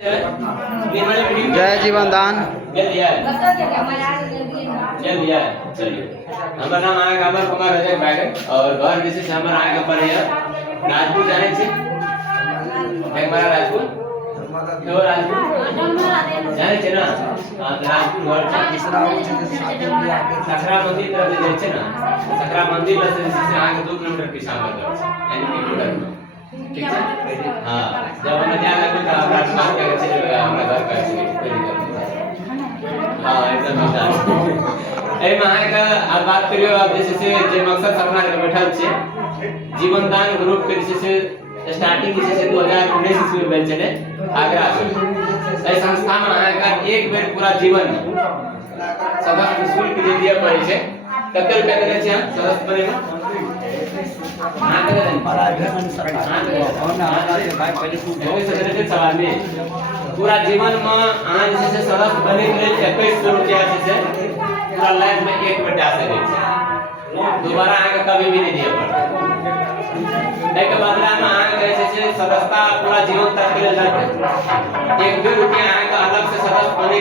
जय जीवन दान। चल दिया चलिए। हमारा नाम आया कमल कुमार अजय बैगन और घर विशेष हमारा आया पर है राजपूत जाने से एक बार राजपूत तो राजपूत जाने से ना राजपूत घर सकरा मंदिर तरफ जाए छे ना सकरा मंदिर से आगे 2 किलोमीटर पीछे आगे यानी कि किलोमीटर ठीक है। हां जब हम ત્યાં લગો તો આપણા માર્ગ કે છે हमरा घर का છે हां एकदम मजा ए माय का अब बात करियो अब जैसे से जे मकसद अपना के बैठल छे जीवन दान ग्रुप के जैसे से स्टार्टिंग जैसे से 2019 ईस्वी में चले आगरा से ए संस्था में आया का एक बेर पूरा जीवन सदस्य शुल्क दे दिया पड़े छे कतल पे करे छे सदस्य बने में हां करे भाई पहले तू जोई से करे सवाल में पूरा जीवन में आज जैसे सदस्य बने के 2100 रुपया से पूरा लाइफ में एक बेर जा सके दोबारा आगे कभी भी नहीं दिया पड़ता एक बदला में आगे जैसे सदस्यता पूरा जीवन तक के लिए एक भी रुपया आगे अलग से सदस्य बने